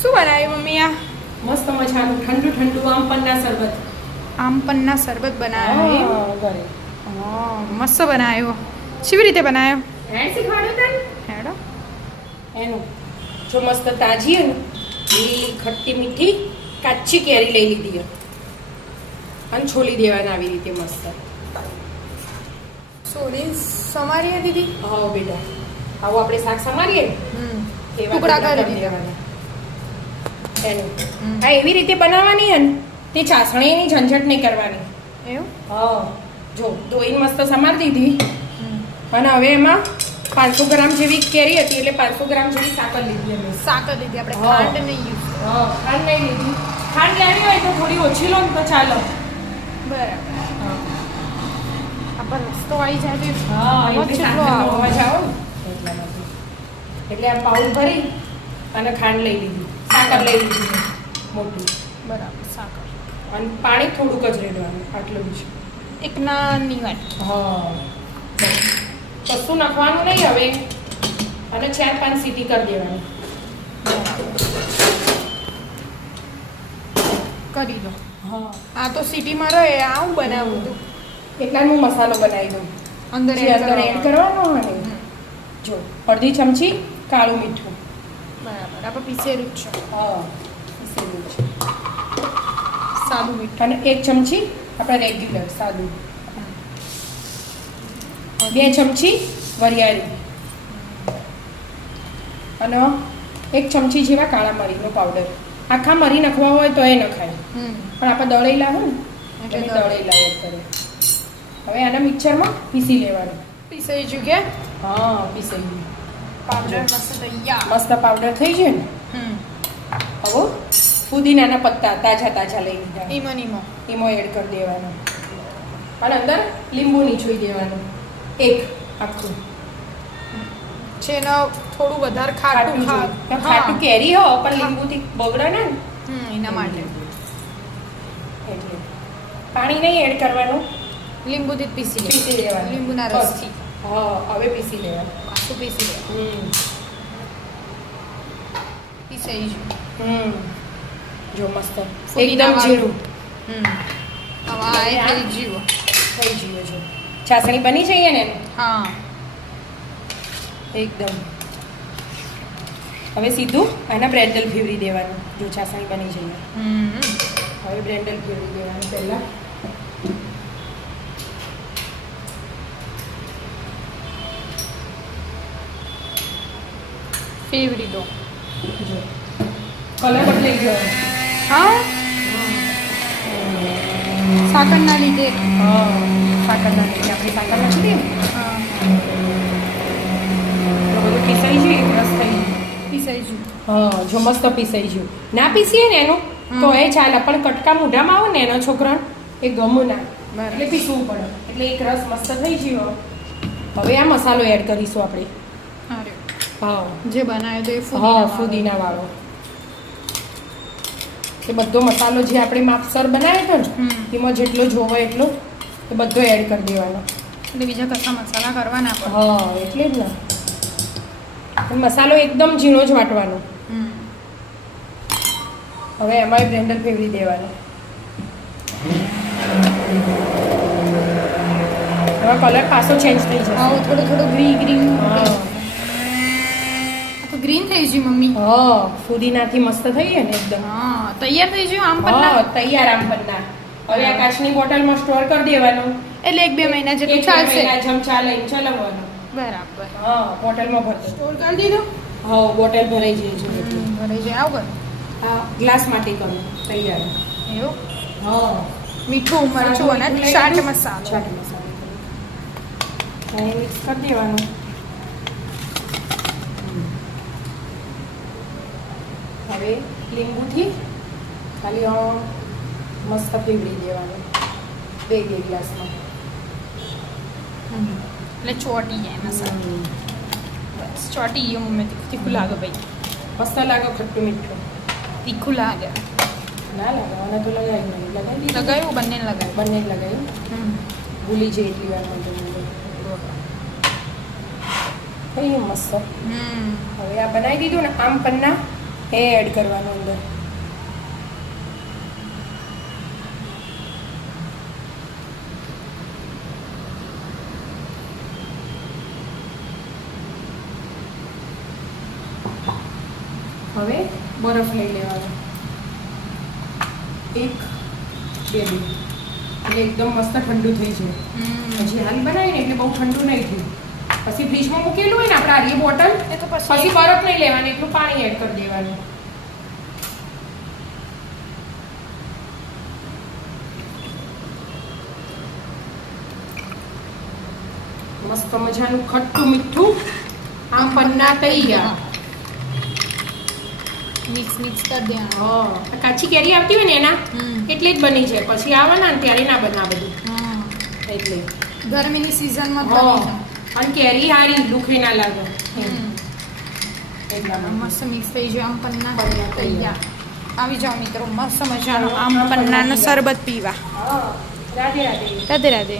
શું બનાવ્યું મમ્મી? આ મસ્ત મજાનું ઠંડુ ઠંડુ આમ પન્ના શરબત. આમ પન્ના શરબત બનાવ્યો. ઘરે મસ્ત બનાવ્યો. કેવી રીતે બનાવ્યો? એન્ડ શીખવાડું તને હેડો. એનું જો મસ્ત તાજી હે ને એ ખટ્ટી મીઠી કાચી કેરી લઈ લીધી અને છોલી દેવાના આવી રીતે મસ્ત. સોરી સમારી દીદી. હા બેટા, આવું આપણે શાક સમારીએ ને એવા ટુકડા કરી કરી દેવાના. એનું આ એવી રીતે બનાવવાની હે ને તે ચાસણીની ઝંઝટ નહીં કરવાની. એવું? હા જો ધોઈને મસ્ત સમારી દીધી અને હવે એમાં 500 ગ્રામ જેવી કેરી હતી એટલે 500 ગ્રામ જેવી સાકર લીધી અમે. સાકર લીધી આપણે, હા. ખાંડ નહીં યુઝ. હા ખાંડ નહીં લીધી. ખાંડ લેવી હોય તો થોડી ઓછી લો ને તો ચાલો. બરાબર. આપણે રસ્તો આવી જાય તો હા અવાજ એટલે કેટલો સાકરનો આવે. અવાજ આવે ને એટલા માટે. એટલે આ પાઉલ ભરી અને ખાંડ લઈ લીધી, સાકર લઈ લીધી મોટી બરાબર. સાકર અને પાણી થોડુંક જ રેડવાનું આટલું જ. એક નાની વાટકી. હા કશું નાખવાનું નહીં હવે અને 4-5 સીટી કરી દેવાની. કરી દો. હા આ તો સિટીમાં રહે. આવું બનાવું હતું એટલાનો હું મસાલો બનાવી દઉં. અંદર જે અંદર એડ કરવાનો હોય ને જો અડધી ચમચી કાળું મીઠું. બરાબર. આપણે પીસેલું જ છે. હા પીસેલું છે. સાદું મીઠું. અને 1 ચમચી આપણે રેગ્યુલર સાદું. 2 ચમચી વરિયાળી અને 1 ચમચી જેવા કાળા મરીનો પાવડર. આખા મરી નખવા હોય તો એ નખાય પણ આપણે દળેલા હોય ને એટલે એટલે દળેલા એડ કરે. હવે આના મિક્સરમાં પીસી લેવાનું. પીસાઈ ગયું કે હા પીસાઈ ગયું. પાવડર મસ્ત તૈયાર. મસ્ત પાવડર થઈ જાય ને હવે ફુદીનાના પત્તા તાજા તાજા લઈ લીધા ઈમો એમાં એડ કરી દેવાના અને અંદર લીંબુ નીચોઈ દેવાનું એક આખું. છે ને થોડું વધારે ખાટું ખાટું કેરી હો પણ લીંબુથી બગડે ને એના માટે એટલે પાણી નહીં એડ કરવાનું, લીંબુથી જ પીસી પીસી લેવાનું લીંબુના બસ. રસથી હા હવે પીસી લેવાનું. પાછું પીસી લેવાનું. પીસાઈ ગયું. જો મસ્ત ફુદીના એકદમ જીરું હવે આ થઈ જીવો. થઈ ગયું છે. ચાસણી બની જઈએ ને હા એકદમ. હવે સીધું આના બ્રેન્ડલ ફેવરી દેવાનું. જો ચાસણી બની જઈએ હવે બ્રેન્ડલ ફેવરી દેવાનું પહેલા. ફેવરી દો. જો કલર બદલાઈ ગયો. હા સાકરના લીધે. હા સાકરના લીધે આપણી સાકર નાખી દઈએ હા તો બધું પીસાઈ ગયું રસ થઈ ગયું. પીસાઈ ગયું. હા જો મસ્ત પીસાઈ ગયું. ના પીસીએ ને એનું તો એ ચાલે પણ કટકા મોઢામાં આવે ને એનો છોકરાને એ ગમું ના બરાબર. એટલે પીસવું પડે. એટલે એક રસ મસ્ત થઈ ગયો. હવે આ મસાલો એડ કરીશું આપણે. અરે હા જે બનાવ્યો તો એ હા ફુદીના વાળો. એ બધો મસાલો જે આપણે માપસર બનાવ્યો હતો ને એમાં જેટલો જોવો એટલો એ બધો એડ કરી દેવાનો. એટલે બીજા કશા મસાલા કરવાના પણ. હા એટલે જ ને મસાલો એકદમ ઝીણો જ વાટવાનો. હવે એમાં બ્લેન્ડર ફેરવી દેવાનો. હવે કલર પાછો ચેન્જ થઈ જશે. હા થોડું થોડું ગ્રીન હા તો ગ્રીન થઈ ગયું મમ્મી. હા ફુદીનાથી મસ્ત થઈ ગઈ ને એકદમ. હા તૈયાર થઈ ગયું આમ હા પણ તૈયાર આમ પન્ના. હવે આ કાચની બોટલમાં સ્ટોર કરી દેવાનું. એટલે 1-2 મહિના જેટલું 1-2 ચાલશે. મહિના ચમચા લઈને ચલાવવાનું. બરાબર. હા બોટલમાં ભરતો. સ્ટોર કરી દીધું. હા બોટલ ભરાઈ જાય છે એટલી. ભરાઈ જાય આવું હા ગ્લાસ માટે કરું તૈયાર. એવું હા મીઠું મરચું અને ચાટ મસાલો. ચાટ મસાલો હવે મિક્સ કરી દેવાનું. હવે લીંબુથી ખાલી મસ્ત પીવડી દેવાનું 2 ગ્લાસમાં. એટલે ચોટી જાય મસાલો. બસ ચોટી ગયો મમ્મી. તીખું લાગે ભાઈ. મસ્ત લાગે ખટ્ટું મીઠું. તીખું લાગે. ના લગાવવાના તો લગાવી નહીં. લગાવી દીધું. લગાવ્યું બંને લગાવ્યું. બંને લગાવ્યું. ભૂલી જઈ એટલી વાર માટે થઈ ગયું મસ્ત. હવે આ બનાવી દીધું ને આમ પન્ના એ એડ કરવાનું અંદર. હવે બરફ લઈ લેવાનો 1 2 એટલે એકદમ મસ્ત ઠંડુ થઈ જાય. પછી હાલ બનાવીને એટલે બહુ ઠંડુ નહીં થયું. પછી ફ્રીજમાં મૂકેલું હોય ને આપણે આરી બોટલ, એ તો પછી બરફ નહીં લેવાનું, એટલું પાણી એડ કરી દેવાનું. મસ્ત મજાનું ખટ્ટું મીઠું આમ પન્ના તૈયાર. મિક્સ કરી દેવાનું. હા, કાચી કેરી આવતી હોય ને એના એટલે જ બની જાય. પછી આવવાના ને ત્યારે ના બના બધું. એટલે ગરમીની સિઝનમાં અને કેરી હારી દુખે ના લાગે. મસ્ત મિક્સ થઈ જાય. આમ પન્ના તૈયાર. આવી જાઓ મિત્રો, મસ્ત મજાનો આમ પન્નાનો શરબત પીવા. રાધે રાધે. રાધે રાધે.